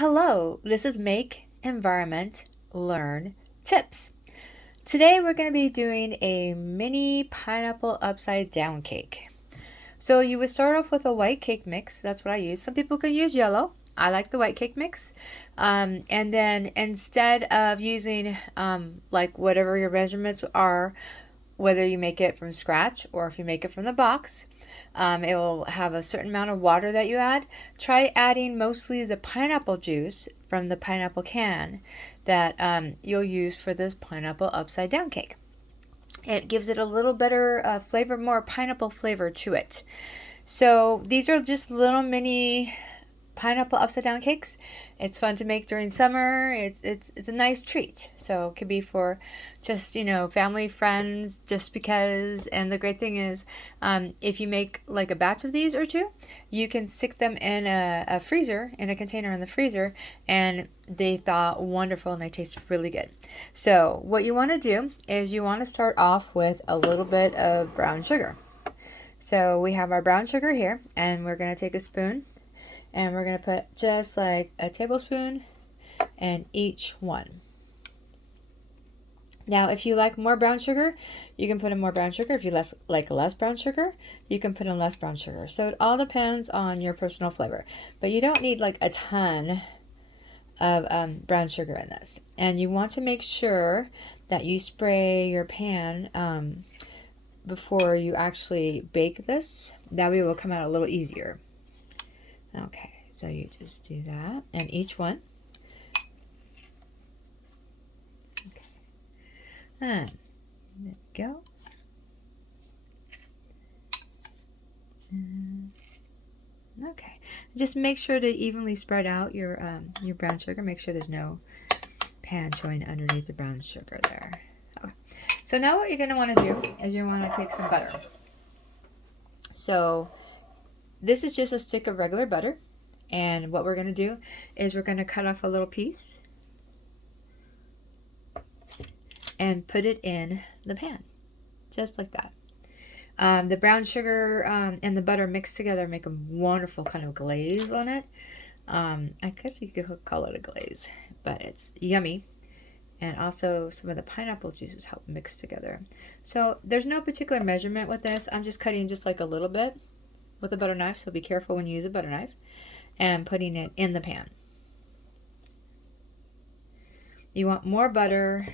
Hello, this is Make Environment Learn Tips. Today we're going to be doing a mini pineapple upside down cake. So you would start off with a white cake mix. That's what I use. Some people can use yellow. I like the white cake mix. And then instead of using like whatever your measurements are, whether you make it from scratch or if you make it from the box, it will have a certain amount of water that you add. Try adding mostly the pineapple juice from the pineapple can that you'll use for this pineapple upside down cake. It gives it a little better flavor, more pineapple flavor to it. So these are just little mini pineapple upside down cakes. It's fun to make during summer. It's a nice treat. So it could be for just, family, friends, just because. And the great thing is, if you make like a batch of these or two, you can stick them in a freezer, in a container in the freezer, and they thaw wonderful and they taste really good. So what you want to do is you want to start off with a little bit of brown sugar. So we have our brown sugar here, and we're going to take a spoon and we're going to put just like a tablespoon in each one. Now, if you like more brown sugar, you can put in more brown sugar. If you like less brown sugar, you can put in less brown sugar. So it all depends on your personal flavor. But you don't need like a ton of brown sugar in this. And you want to make sure that you spray your pan before you actually bake this. That way it will come out a little easier. Okay, so you just do that, and each one. Okay, and there we go. Okay, just make sure to evenly spread out your brown sugar. Make sure there's no pan showing underneath the brown sugar there. Okay, so now what you're going to want to do is you want to take some butter. So this is just a stick of regular butter, and what we're going to do is we're going to cut off a little piece and put it in the pan, just like that. The brown sugar and the butter mixed together make a wonderful kind of glaze on it. I guess you could call it a glaze, but it's yummy. And also some of the pineapple juices help mix together. So there's no particular measurement with this. I'm just cutting just like a little bit with a butter knife, so be careful when you use a butter knife, and putting it in the pan. You want more butter,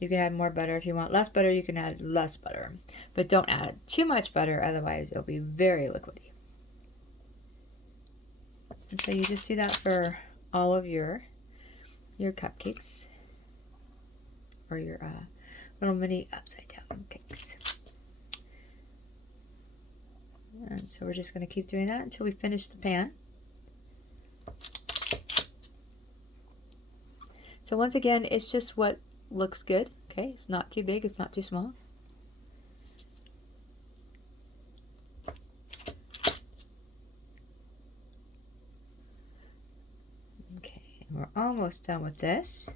you can add more butter. If you want less butter, you can add less butter. But don't add too much butter, otherwise it'll be very liquidy. And so you just do that for all of your cupcakes, or your little mini upside down cakes. And so we're just going to keep doing that until we finish the pan. So once again, it's just what looks good. Okay, it's not too big, it's not too small. Okay, and we're almost done with this.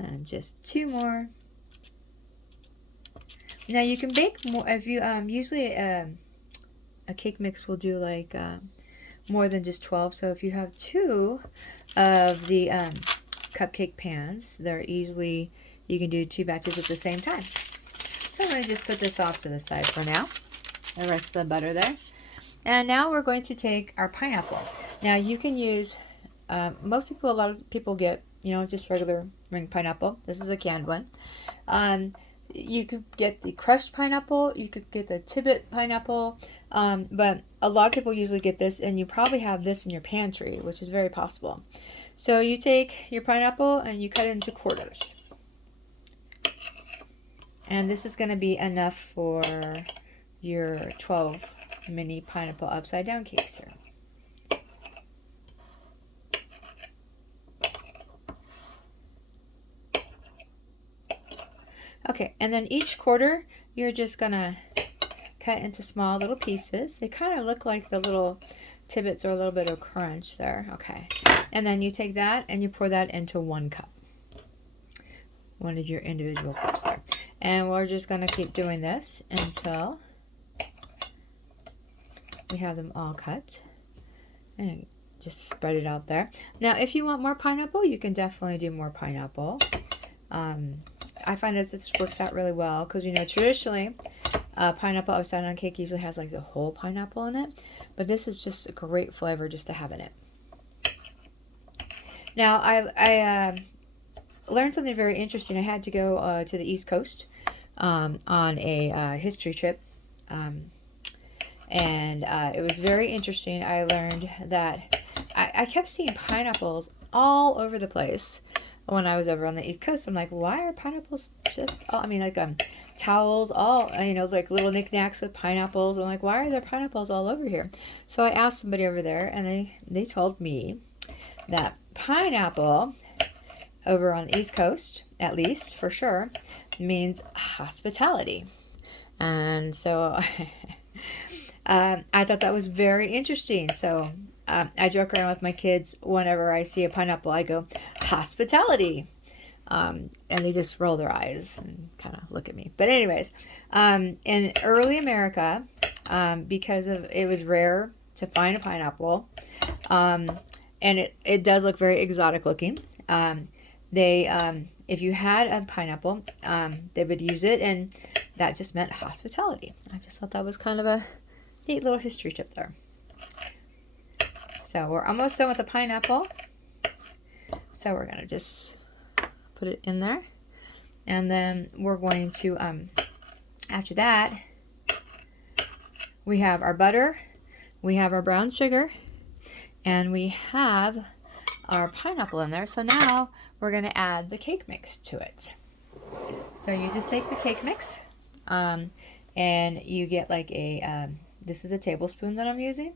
And just two more. Now you can bake more if you usually a cake mix will do like more than just 12. So if you have two of the cupcake pans, you can do two batches at the same time. So I'm going to just put this off to the side for now. The rest of the butter there. And now we're going to take our pineapple. Now you can use a lot of people get just regular ring pineapple. This is a canned one. You could get the crushed pineapple. You could get the Tibet pineapple. But a lot of people usually get this, and you probably have this in your pantry, which is very possible. So you take your pineapple and you cut it into quarters. And this is going to be enough for your 12 mini pineapple upside down cakes here. Okay, and then each quarter, you're just gonna cut into small little pieces. They kind of look like the little Tibbets or a little bit of crunch there. Okay, and then you take that and you pour that into 1 cup. One of your individual cups there. And we're just going to keep doing this until we have them all cut. And just spread it out there. Now, if you want more pineapple, you can definitely do more pineapple. I find that this works out really well because, you know, traditionally, pineapple upside down cake usually has like the whole pineapple in it. But this is just a great flavor just to have in it. Now, I learned something very interesting. I had to go to the East Coast on a history trip. And it was very interesting. I learned that I kept seeing pineapples all over the place when I was over on the East Coast. I'm like, why are pineapples just all, I mean, like towels, all, you know, like little knickknacks with pineapples. I'm like, why are there pineapples all over here? So I asked somebody over there, and they told me that pineapple over on the East Coast, at least for sure, means hospitality. And so I thought that was very interesting. So I joke around with my kids whenever I see a pineapple. I go, hospitality. And they just roll their eyes and kind of look at me. But anyways, in early America, because it was rare to find a pineapple, and it does look very exotic looking. If you had a pineapple, they would use it, and that just meant hospitality. I just thought that was kind of a neat little history tip there. So we're almost done with the pineapple. So we're going to just put it in there. And then we're going to, after that, we have our butter, we have our brown sugar, and we have our pineapple in there. So now we're going to add the cake mix to it. So you just take the cake mix, and you get like this is a tablespoon that I'm using,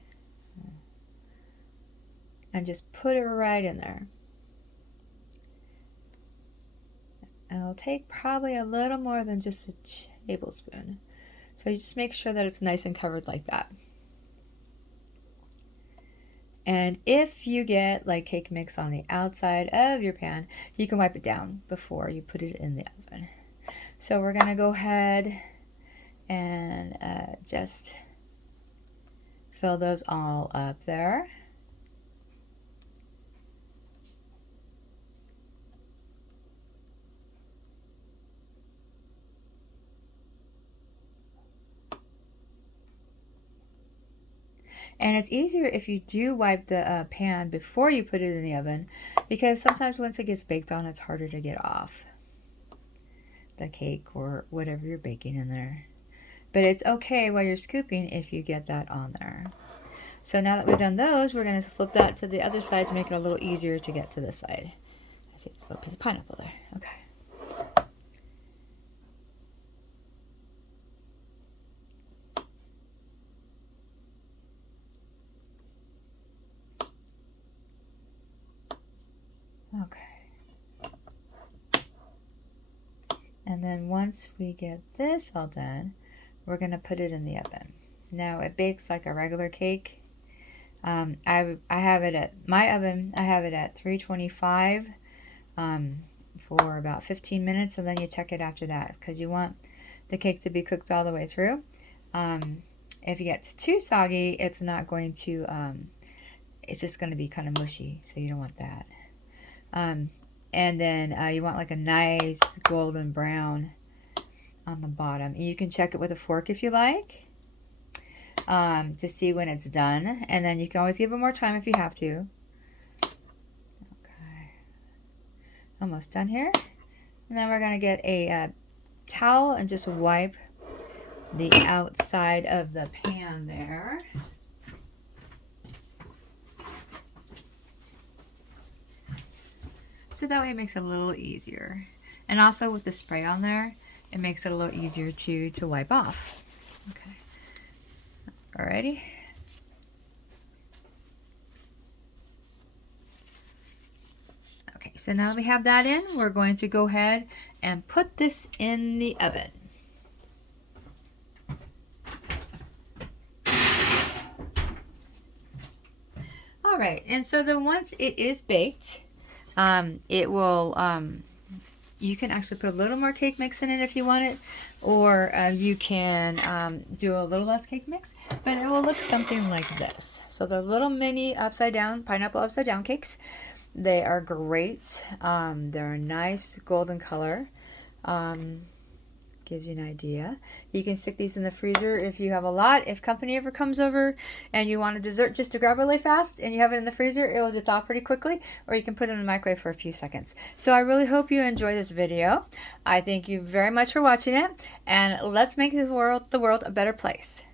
and just put it right in there. It'll take probably a little more than just a tablespoon. So you just make sure that it's nice and covered like that. And if you get like cake mix on the outside of your pan, you can wipe it down before you put it in the oven. So we're going to go ahead and just fill those all up there. And it's easier if you do wipe the pan before you put it in the oven, because sometimes once it gets baked on, it's harder to get off the cake or whatever you're baking in there. But it's okay while you're scooping if you get that on there. So now that we've done those, we're going to flip that to the other side to make it a little easier to get to this side. I see there's a little piece of pineapple there. Okay. Okay. And then once we get this all done, we're going to put it in the oven. Now it bakes like a regular cake. I have it at my oven. I have it at 325 for about 15 minutes, and then you check it after that because you want the cake to be cooked all the way through. If it gets too soggy, it's not going to. It's just going to be kind of mushy, so you don't want that. And then you want like a nice golden brown on the bottom. You can check it with a fork if you like, to see when it's done. And then you can always give it more time if you have to. Okay. Almost done here. And then we're going to get a towel and just wipe the outside of the pan there. So that way it makes it a little easier. And also with the spray on there, it makes it a little easier to wipe off. Okay. Alrighty. Okay, so now that we have that in, we're going to go ahead and put this in the oven. Alright, and so then once it is baked, it will You can actually put a little more cake mix in it if you want it, or you can do a little less cake mix, but it will look something like this. So the little mini upside down, pineapple upside down cakes, they are great. They're a nice golden color. Gives you an idea. You can stick these in the freezer if you have a lot. If company ever comes over and you want a dessert just to grab really fast and you have it in the freezer, it will just thaw pretty quickly, or you can put it in the microwave for a few seconds. So I really hope you enjoy this video. I thank you very much for watching it, and let's make the world a better place.